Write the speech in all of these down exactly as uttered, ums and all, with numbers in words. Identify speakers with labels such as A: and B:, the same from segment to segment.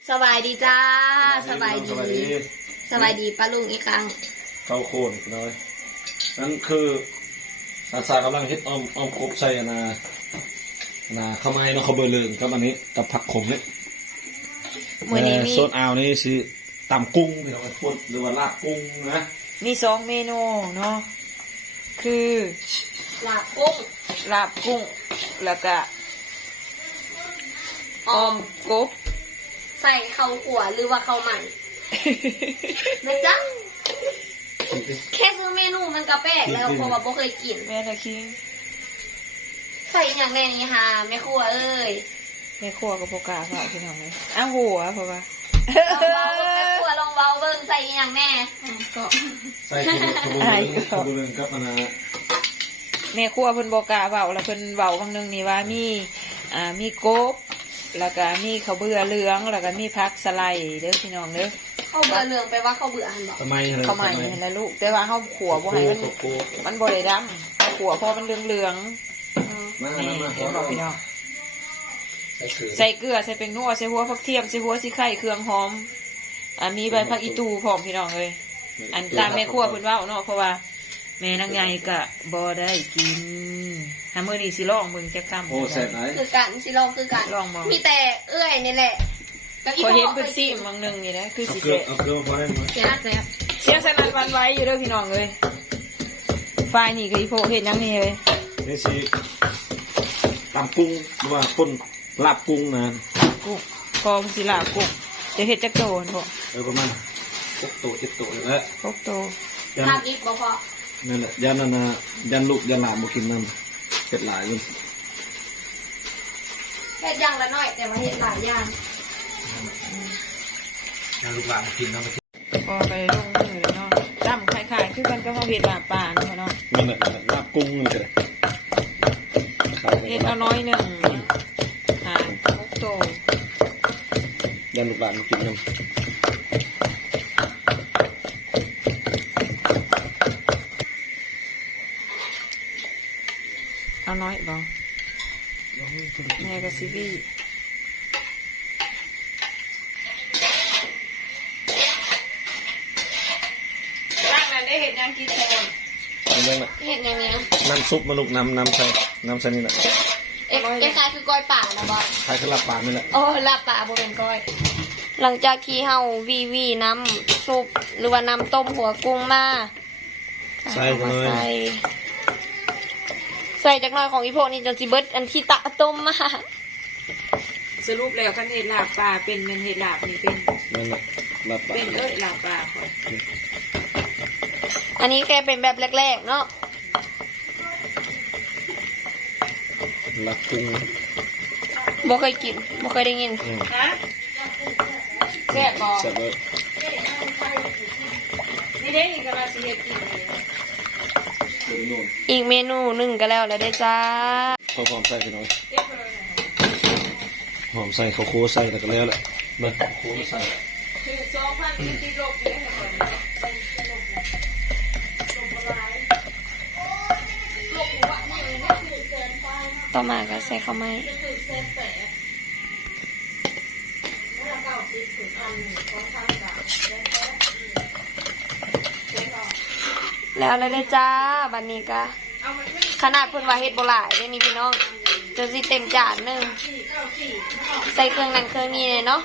A: สบายดีจ้าสบายดีสบายดีป้าลุงอีกครั้ง
B: เข้าโคนน้อยนั่นคืออาสากำลังฮิตอ้อมอ้อมกบใส่นานาข้าวไม้เนาะข้าวเบอร์เลิงกับอันนี้กับผักขมเนี่ยมื้อนี้มีโซนอ่าวนี่สิตำกุ้งพี่น้องพูดหรือว่าลาบกุ้งนะ
C: มีสองเมนูเนาะคือ
A: ลาบกุ้ง
C: ลาบกุ้งแล้วก็ออมกบ
A: ใส่ข้าวขั่วหรือว่าข้าวใหม่นะจ๊ะแค่ซื้อเมนูมันก็แปลกแล้วเพราะว่าบ่เคยกิน
C: แม่ตะคิง
A: ใส่อย่างแน่นี่ค่ะแม่ครัวเอ้ย
C: แม่ครัวกับโปกาเปล่าพี่น้องเลยอ้าวหัวเพราะว่า
A: แม่ครัวลองเบาเบิ่งใส่อย่างแน่ก็
B: ใส่ขบวนขบวนกับอันนะ
C: แม่ครัวเพิ่นโปกาเปล่าแล้วเพิ่นเบาบางนึงนี่ว่ามีอ่ามีกบแล้วก็มีข้าวเบื่อเหลืองแล้วก็มีผักสไลด์เด้อพี่น้องเด้อ
A: ข้าวเบื่อเหลืองไปว่าข้าวเบื่อหันบอก
B: ทำไม
C: ข้าวใหม่เห็นแล้วลูกแต่ว่าข้าวขั่วบ่ให้มันมันบ่ได้ดำข้าวขั่วพอมันเหลืองเหลืองนี่เห็นบอกพี่น้องใส่เกลือใส่เป็นนัวใส่หัวผักเทียมใส่หัวสีไข่เครื่องหอมอ่ามีใบผักอีตูพร้อมพี่น้องเลยอันตามแม่ครัวเพิ่นว่าเนาะเพราะว่าแม่นางใหญ่ก็บ่ได้กินถ้ามื้อนี้สิลองเบิ่งจักคำ
B: โอ้แซ่บหลาย
A: คือกันสิลองคือกัน
C: ลองบ่
A: มีแต่เอื้อยนี่แหละ
C: พอเห็นเพิ่นซิมบางนึงนี่นะคือสิแซ่บ
B: เอาเกลือพอได้มั้ย
A: แซ่บแซ่บ
C: เสียงสนั่นหวั่นไหวอยู่เด้อพี่น้องเอ้ยฝ่ายนี่ก็อีโพเฮ็ดหยังนี่เว้ย
B: นี่สิตำกุ้งหรือว่าคนลาบกุ้งนะ
C: กุ้งกองสิลาบกุ้งจะเฮ็ดจักโตนบ่
B: เออประมาณหกโตเจ็ดโตแล้ว
C: หกโต
A: ลาบอีกบ่พอ
B: นั่นแหละยันนั่นน่ะยันลูกยันหลานบ่กินนำเฮ็ดหลายอยู่
A: เฮ็ดอย่างละน้อยแต่ว่าเฮ็ดหลายอย่าง
B: ยันลูกหลานบ่กินนำ
C: พอไปลงมือเลยเนาะตำคล้ายๆคือกันก็มาเฮ็ดลาบปลาเนาะเนาะ
B: นั่นแหละลาบกุ้งนี่ก็ได้
C: เฮ็ดเอาน้อยนึงหาหกโต
B: ยันลูกหลานบ่กินนำ
C: เอาน้อยบ่แม่ก็สิบี้ตั้งนั้นได้เห็ดยังกินโซน
B: เรื่องน่ะ
A: เห็ดยังเนี้ย
B: น้ำซุปมาลูกน้ำน้ำใส่น้ำใส่นี่แหละ
A: เอ๊ะคล้ายๆคือก้อยป่านะบอส
B: คล้ายคือลาบปลานี่แหละ
A: โอ้ลาบป่าโบเป็นก้อยหลังจากที่เฮาวีวีน้ำซุปหรือว่าน้ำต้มหัวกุ้งมา
B: ใส่เลย
A: ใส่ใส่จากน้อยของอีโพนี่จนสิเบิร์ดอันที่ตะต้มมา
C: สรุปแล้วคันเห็ดลาบปลาเป็นมันเห็ดลาบนี่เป็น
B: นั่นแหละลาบปลา
C: เป็นเอ้ยลาบปลาค่ะ
A: อันนี้แค่เป็นแบบแรกๆเนาะ
B: ลาบกุ้ง
A: บ่เคยกินบ่เคยได้ยิน
C: ฮะแซ่บบ่
B: แซ่บเลย
C: นี่เด้นี่กำลังสิเฮ็ดกิน
A: อีกเมนูหนึ่งก็แล้วแล้วได้จ้า
B: ข้าวหอมใส่ไปหน่อยหอมใส่ข้าวโค้ใส่แล้วก็แล้วแหละเบิดข้าวโค้ใส่
A: ต่อมาก็ใส่ข้าวไม้แล้วเลยได้จ้าบันนี้ก็ขนาดเพิ่นว่าเฮ็ดบ่หลายเด้นี่พี่น้องจนสิเต็มจานนึงใส่เครื่องนั้นเครื่องนี้เลยเนาะ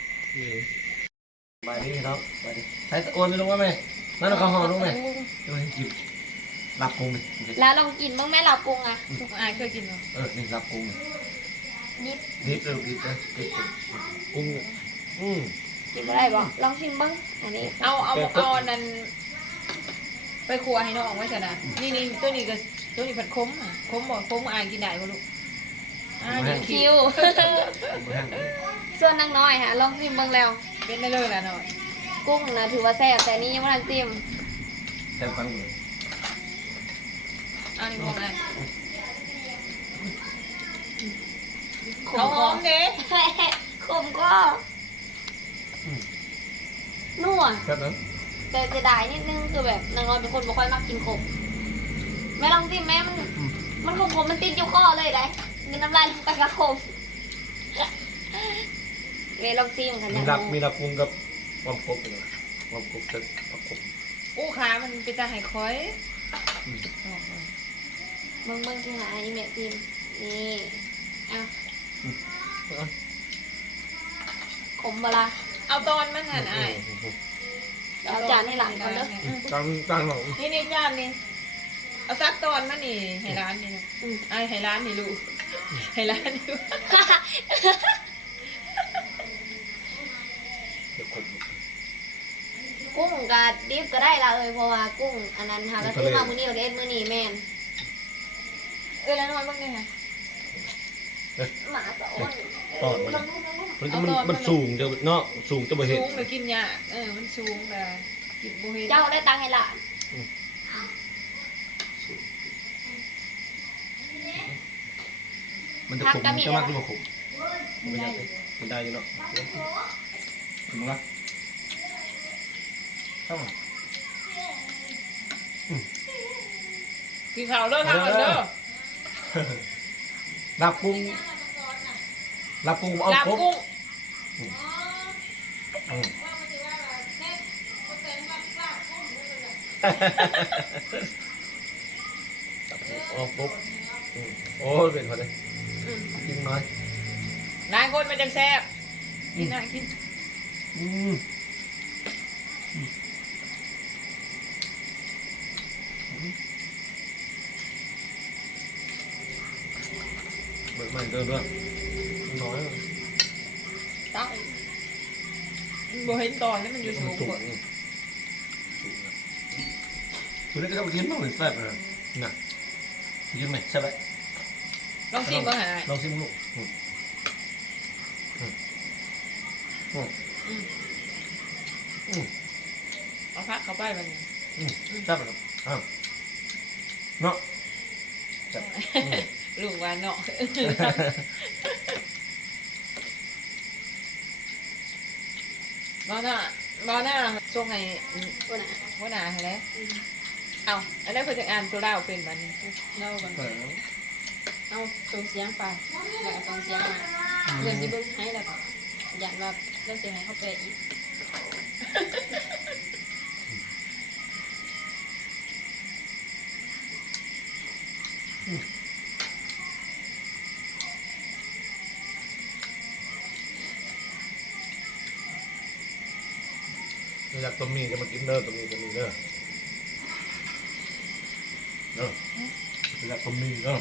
B: ใบนี้ครับใบนี้ใส่ตะโอนไปลงว่าไหมนั่นเราก็ห่อลงไหมดูให้กินลาบกุ้งเลย
A: แล้วลองกินบ้างไหมลาบกุ้งอ่ะ
C: ทุกอายเคยกินเหรอ
B: เออนี่ลาบกุ้ง
A: นิด
B: นิดเออนิดเลยกุ้งอืม
A: กินได้บ่ลองชิมบ้างอันนี้
C: เอาเอาเอานั่นไปครัวให้น้องไว้เถอะนะนี่นี่ตัวนี้ก็ตัวนี้ผัดคมอ่ะคมบ่คมอายกินได้บ่ลูก
A: อ่าคิวส่วนนางน้อยฮะลองชิมบ้างแล้ว
C: เป็นได้เลยล่ะน้อย
A: กุ้งนะถือว่าแซ่บแต่นี่ยังไม่ทันจิ้ม
B: แซ่บกันเลย
C: อันนี้มองไงเขาหอมเด้
A: ขมก็นัว
B: ครับนะ
A: แต่จะได้นิดนึงคือแบบนางน้อยเป็นคนบ่ค่อยมักกินขมแม่ลองจิ้มแม่มันมันขมๆมันติดอยู่คอเลยได้เงินน้ำลายลงไปกับขมเวลองซีมกัน
B: มี
A: เนี่ย
B: รับมีรับปรุงกับความครบเลยความครบกับความครบ
C: อู้ขามันเป็นตาไห้คอย
A: เบิ่งเบิ่งที่หาอีเมลพิมพ์นี่เอาขมบละ
C: เอาตอนมันหันไอ้
A: เอาจานให้หลังก่อนเด้อ
B: จานจานของ
C: นี่นี่จานนี่เอาซักตอนมันนี่ให้ร้านนี่นะไอ้ให้ร้านนี่ลูกให้ร้านนี่ลูก
B: เดี๋ยวครบ
A: กุ้งกับดิฟก็ได้ละเอ้ยเพราะว่ากุ้งอันนั้นหาก็ซื้อมามื้อนี้เราเอ็ดมื้อนี้แม่น
C: เออแล้วนอนบ้างเนี่ยค่ะ
A: หมาสะอ้อน
B: ตอนมันมันมันมันสูงจะเนาะสูงจะบ่เห็น
C: สูงเลยกินยาเออมันสูงเลยกินบุเฮ
A: เจ้าได้ตังค์ให้หลาน
B: มันจะขมจะมากหรือว่าขมมันได้มันได้อยู่เนาะมึงละเข้ามา
C: กินข้าวเด้อทางกันเด้อ
B: รับปรุงรับปรุงเอา
C: ลาบ
B: ครบ
C: กุ้ง
B: เอาครบโอ้เป็นพอดีกินน้อย
C: นายคนมันจะแซ่บกินนะกิน
B: อืมเบิกมันเกินด้วยน้อย
C: ตั้งบุเห็นตอนแล้วมันอยู่สูง
B: สูง
C: กว่า
B: คุณเล็กก็ต้องกินบ้างหรือแซ่บนะน่ะกินไหมใช่ไหม
C: ลองชิมบ้างหน่อย
B: ลองชิมลูก
C: เอาพักเข้าไปมัน
B: แซ่บครับอ้าวเนาะแซ่บ
C: ลุงว่าเนาะบ้าหน้าบ้าหน้าช่วงไง
A: ตัวน่ะ
C: หัวหน้าใช่ไหมเอาอันนั้นเพื่อจะอ่านตัวเล่าเป็นมันเล่ากัน
A: เอาส่งเสียงไปแล้วก็ส่งเสียงมาเพื่อนสิเบิ่งให้แล้วก็อยากว่าเราสิให้เขาแปลอีก
B: อยากตัวมีจะมากินเด้อตัวมีตัวมีเด้อเด้ออยากตัวมีเด้อ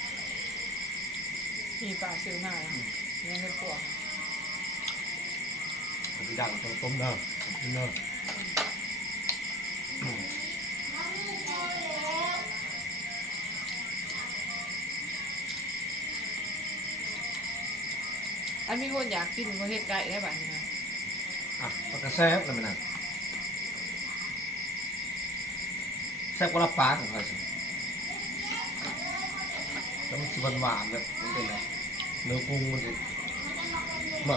C: มีปลาซื้อมายังเป็นพวก
B: พี่ดังตัวต้มเด้อกินเด้อ
C: อันมีคนอยากกินประเทศไก่ได้บ้างนะ
B: อ่ะมันก็แซ่บเลยมันน่ะแซ่บกว่าลาบปลาของเขาสิแล้วมันสิหวานหวานๆแบบมันเป็นไงเนื้อปรุงมันสิมัน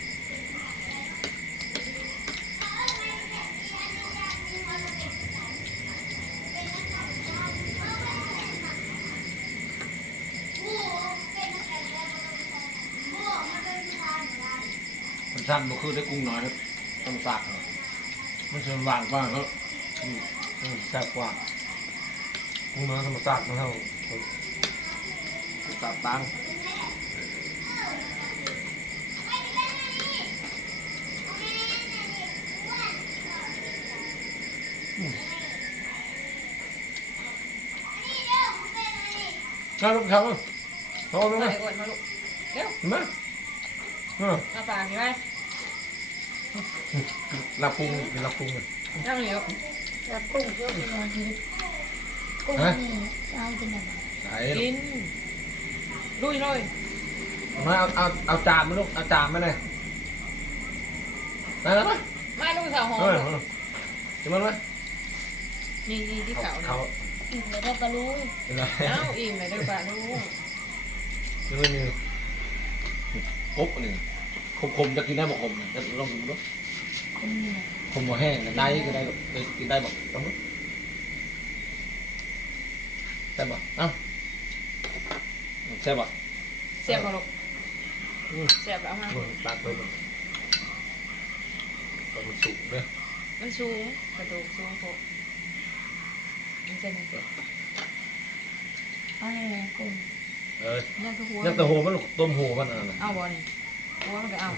B: มันสั้นมันคือได้กุ้งน้อยครับต้องตักมันส่วนหวานกว่าแล้วอืมอืมแซ่บกว่ากุ้งน้อยธรรมชาติมันเท่าตับตังน่าลูกเขาโทรมา
C: ไป
B: ไหม
C: อ้วนมาลูกเร็ว
B: มาเออ
C: มาปากนี่ไหม
B: ลาบปรุงเป็นลาบปรุงเลย
C: นั่งเหลียว
A: แล้วกุ้งเพื่อเป็นอาทิตย์กุ้งนี่เอากินแบบไหน
B: ไหน
C: กินลุยเลย
B: มาเอาเอาเอาจานมาลูกเอาจานมาเลยได้แล้วไหม
C: ไม่ลูกสาวหอม
B: เออจะมันไหม
C: นี่นี่ที่เขา
B: เขา
A: อีกเลยได้ปลาลูก
B: เป็นไร
C: เอ้าอิ่มเลยเด้อป้าลูก
B: จะไม่มีกบอันนี้คมคมจะกินได้บอกคมจะลองดูดูคมบ่แห้งได้ก็ได้เลยกินได้บอกต้องดูใช่ป่ะเอ้าใช่ป่ะ
C: เสียบมาลูกเสียบเอามา
B: ตัดไปมันสูงเลย
C: มันสูงกระดูกสูงพวกมันจะมันเป็นอะไรกุ้ง
B: เออ
C: ยังคือหัว
B: ยังแต่หัวมันต้มหัวมันอ่ะนะ
C: เอาบอลหัวมันก็เอา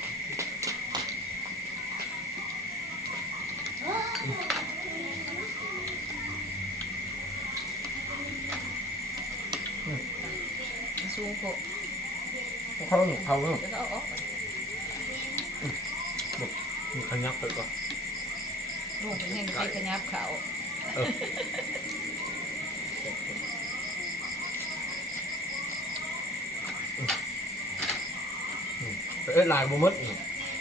C: มันสูงพวก
B: เขาเขาเนาะ
C: แล้วก็เอาออก
B: มันขยับไปก่อน
C: ลูกเป็นแห่งไปขยับเขา
B: เออเอ้ยลายบ่มดอีก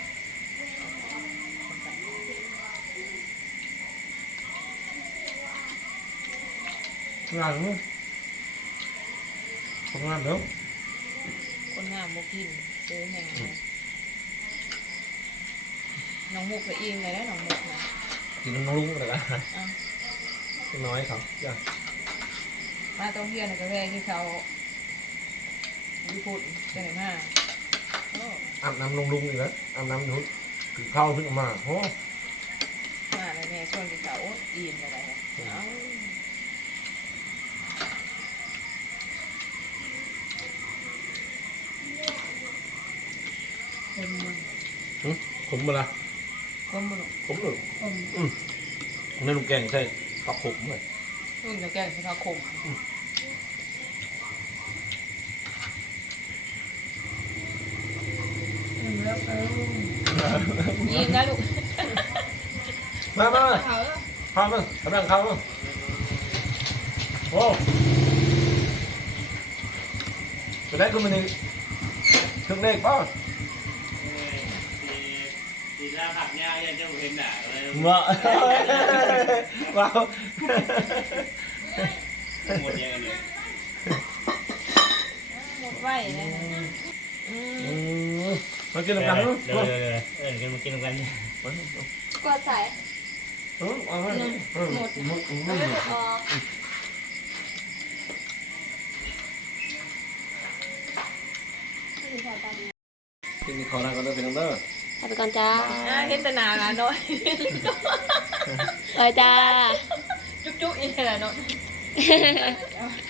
B: งานมั้งทำงานเดี๋ยว
C: คนงามโมกินซื้อแห่งน้องมุกไปอิ่มเลยนะน้องมุกนะ
B: กินน้ำลุงเลยละ
C: อ่ะ
B: น้อยครับจ้ะ
C: มาต้องเฮียนกับแม่ที่เขาญี่ปุ่นจะไหนมาโอ้
B: อาบน้ำลุงลุงอีกแล้วอาบน้ำนุ้นคือข้าวขึ้นออกมาโอ้
C: มาอะไรแม่ชวนกินเขาอิ่มอะไรครับเอา
B: ขมมาละ
C: คนบุรุษ
B: ขมเลยอืมในลูกแกงใช่ผักขมเลย
C: รุ่นจะแกงสิเขาคมอิ่มแล้วเอออิ่มนะลูก
B: มามาข้าวมั้งกำลังข้าวมั้งโอ้จะได้คุณมันนี่เครื่องเลขป่ะ
D: ทีละขับเนี่ยยังจะเห็นหนาเลย
B: ว้าวว้าว
D: หมดยังไงเนี่ย
C: หมดไว้เลยนะอืม
B: มากินกันมั้ง
D: เดี๋ยวเดี๋ยวเดี๋ยวเออกันมากินกันเนี่ย
A: กดใส่
B: หมดหมดหมดหมด
A: อ๋อใส่ตาดี
B: กินขอทานกันเด้อเป็นน้ำเด้อ
A: ไปก่อนจ้า
C: อ่าเห็นแตหนาละน้อย
A: ไปจ้า
C: จุ๊กจุ๊กอีกแล้วเนาะ